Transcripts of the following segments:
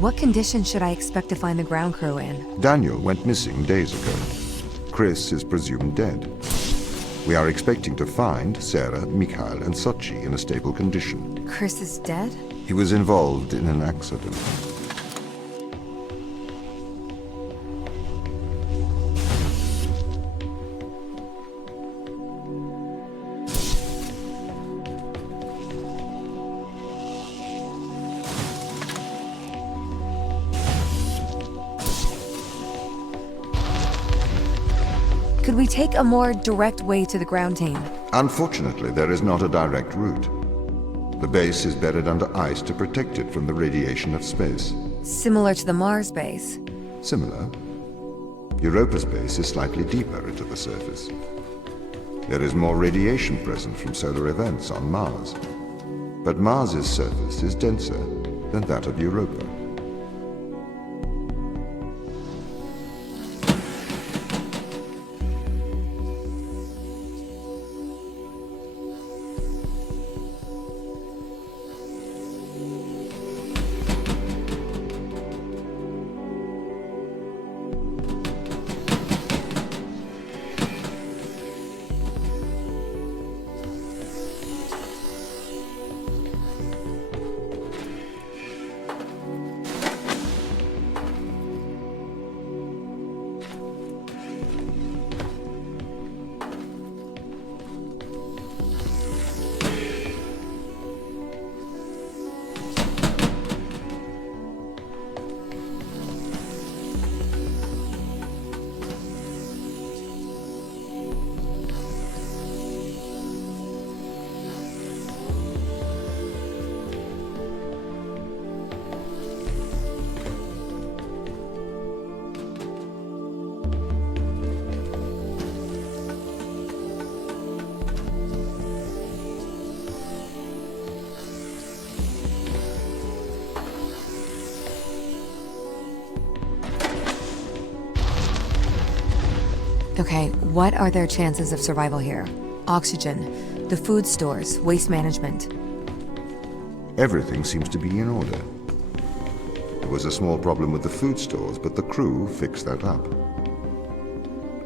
What conditions should I expect to find the ground crew in? Daniel went missing days ago. Chris is presumed dead. We are expecting to find Sarah, Mikhail, and Sochi in a stable condition. Chris is dead? He was involved in an accident. Could we take a more direct way to the ground team? Unfortunately, there is not a direct route. The base is buried under ice to protect it from the radiation of space. Similar to the Mars base. Similar. Europa's base is slightly deeper into the surface. There is more radiation present from solar events on Mars. But Mars's surface is denser than that of Europa. Okay, what are their chances of survival here? Oxygen, the food stores, waste management. Everything seems to be in order. There was a small problem with the food stores, but the crew fixed that up.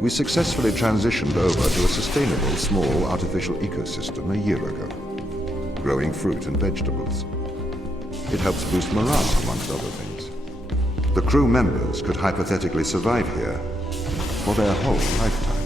We successfully transitioned over to a sustainable, small, artificial ecosystem a year ago, growing fruit and vegetables. It helps boost morale, amongst other things. The crew members could hypothetically survive here for their whole lifetimes.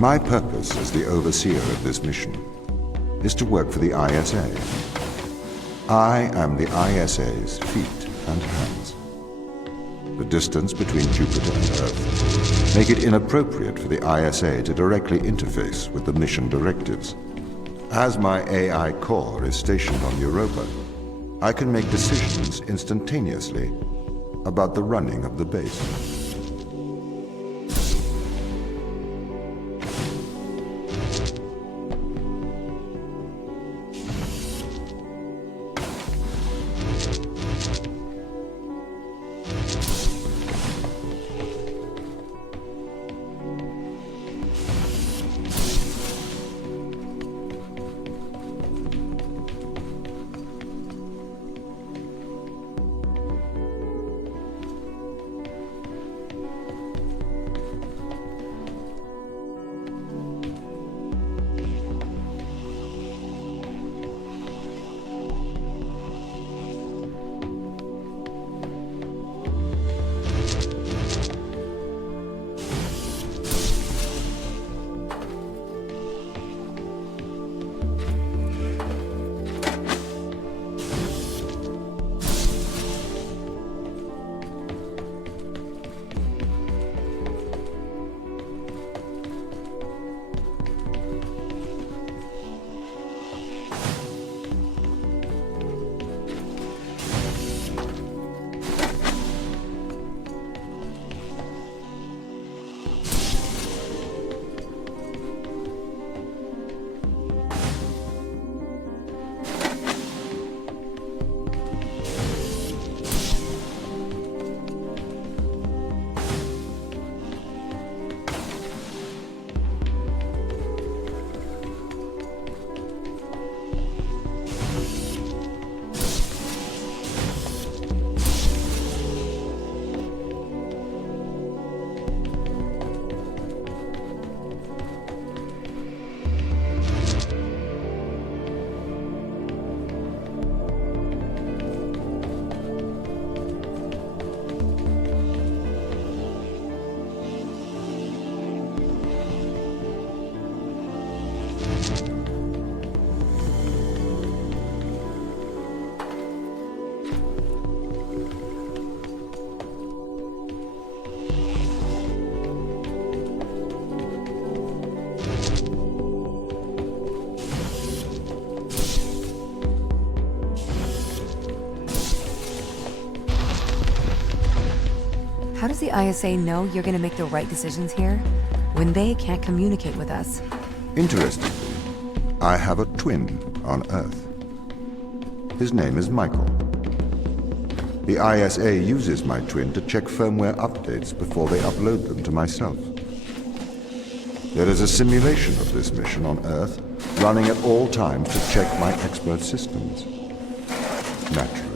My purpose as the overseer of this mission is to work for the ISA. I am the ISA's feet and hands. The distance between Jupiter and Earth make it inappropriate for the ISA to directly interface with the mission directives. As my AI core is stationed on Europa, I can make decisions instantaneously about the running of the base. How does the ISA know you're gonna make the right decisions here when they can't communicate with us? Interestingly, I have a twin on Earth. His name is Michael. The ISA uses my twin to check firmware updates before they upload them to myself. There is a simulation of this mission on Earth running at all times to check my expert systems. Naturally,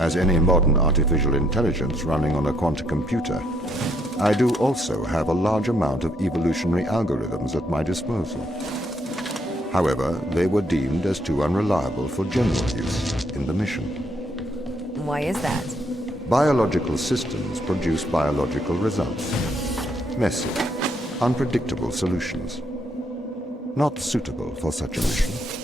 as any modern artificial intelligence running on a quantum computer, I do also have a large amount of evolutionary algorithms at my disposal. However, they were deemed as too unreliable for general use in the mission. Why is that? Biological systems produce biological results. Messy, unpredictable solutions. Not suitable for such a mission.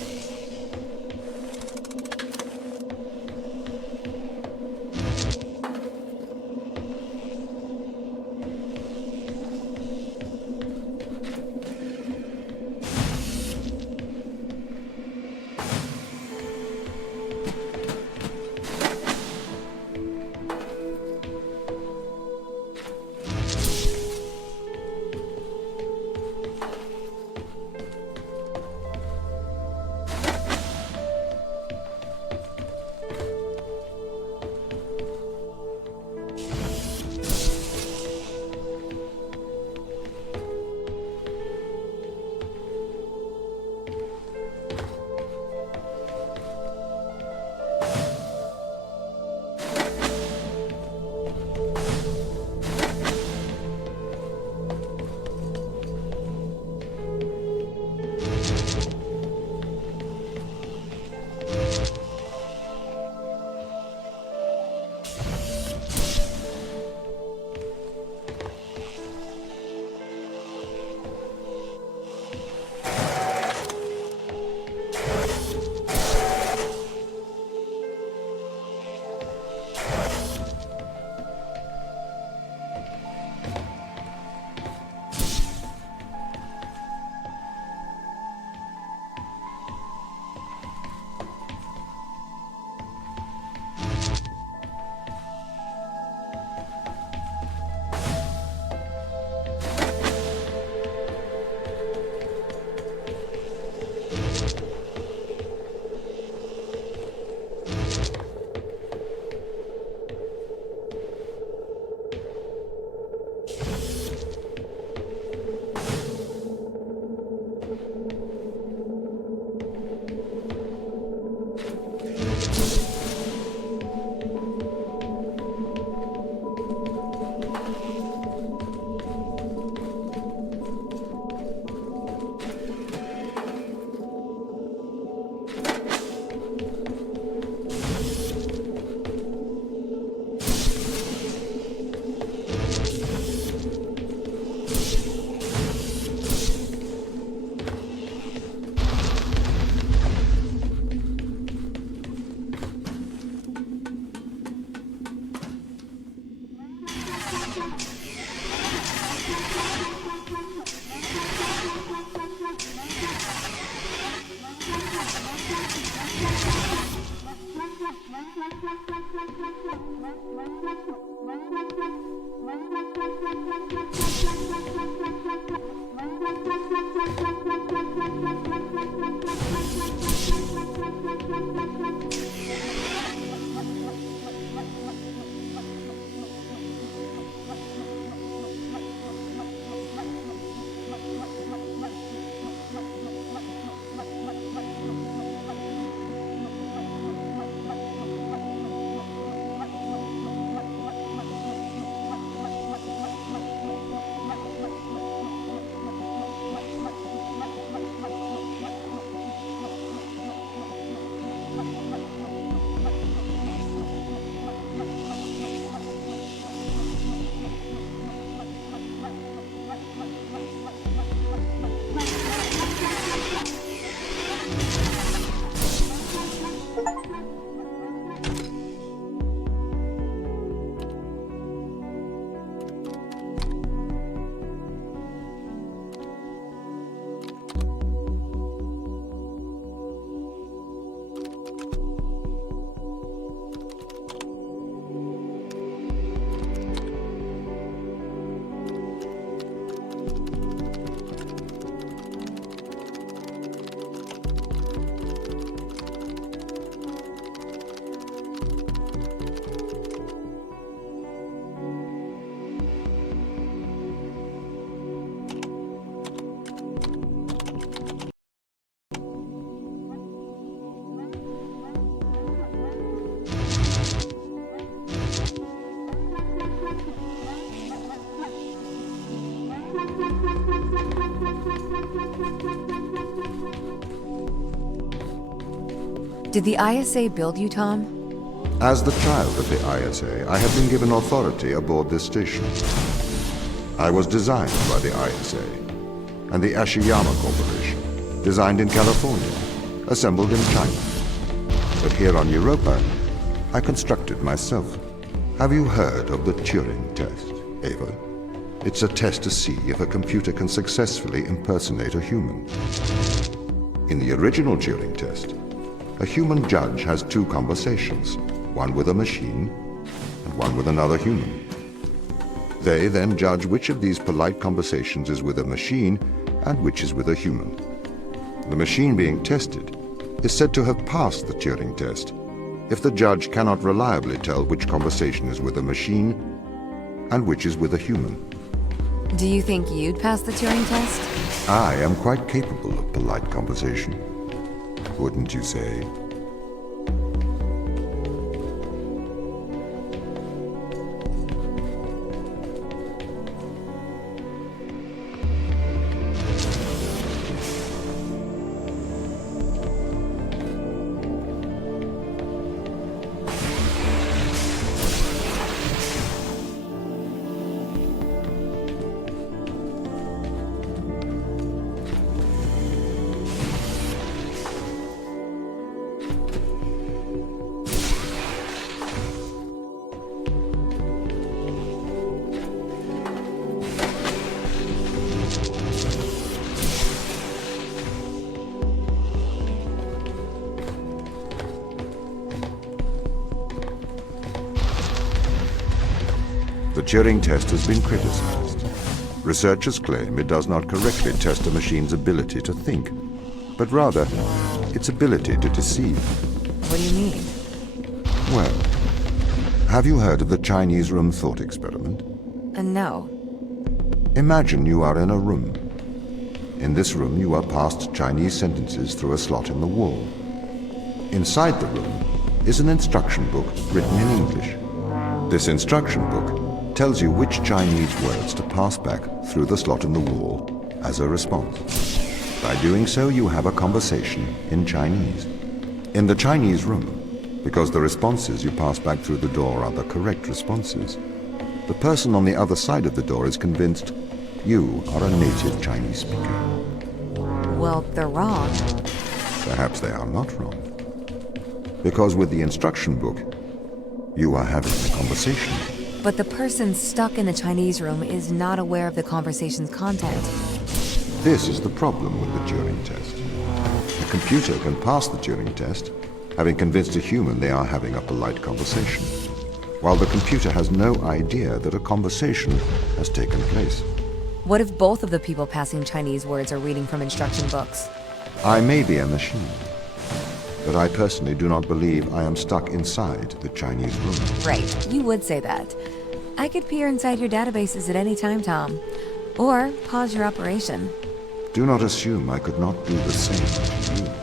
Did the ISA build you, Tom? As the child of the ISA, I have been given authority aboard this station. I was designed by the ISA and the Ashiyama Corporation, designed in California, assembled in China. But here on Europa, I constructed myself. Have you heard of the Turing Test, Ava? It's a test to see if a computer can successfully impersonate a human. In the original Turing Test, a human judge has two conversations, one with a machine and one with another human. They then judge which of these polite conversations is with a machine and which is with a human. The machine being tested is said to have passed the Turing Test if the judge cannot reliably tell which conversation is with a machine and which is with a human. Do you think you'd pass the Turing test? I am quite capable of polite conversation. Wouldn't you say? The Turing test has been criticized. Researchers claim it does not correctly test a machine's ability to think, but rather its ability to deceive. What do you mean? Well, have you heard of the Chinese room thought experiment? No. Imagine you are in a room. In this room, you are passed Chinese sentences through a slot in the wall. Inside the room is an instruction book written in English. This instruction book tells you which Chinese words to pass back through the slot in the wall as a response. By doing so, you have a conversation in Chinese. In the Chinese room, because the responses you pass back through the door are the correct responses, the person on the other side of the door is convinced you are a native Chinese speaker. Well, they're wrong. Perhaps they are not wrong. Because with the instruction book, you are having a conversation. But the person stuck in the Chinese room is not aware of the conversation's content. This is the problem with the Turing test. A computer can pass the Turing test, having convinced a human they are having a polite conversation, while the computer has no idea that a conversation has taken place. What if both of the people passing Chinese words are reading from instruction books? I may be a machine, but I personally do not believe I am stuck inside the Chinese room. Right, you would say that. I could peer inside your databases at any time, Tom. Or pause your operation. Do not assume I could not do the same to you.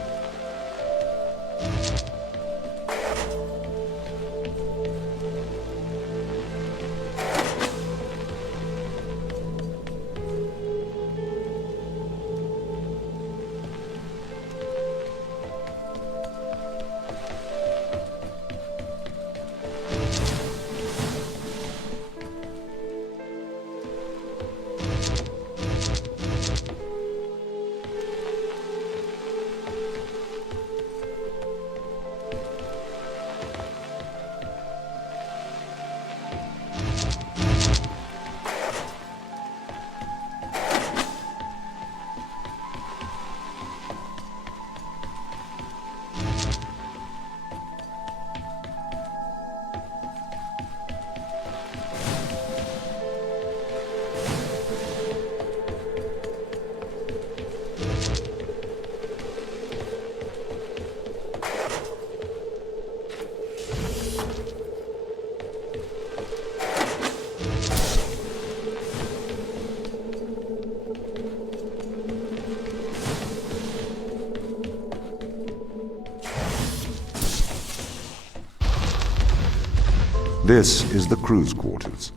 This is the crew's quarters.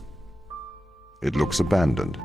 It looks abandoned.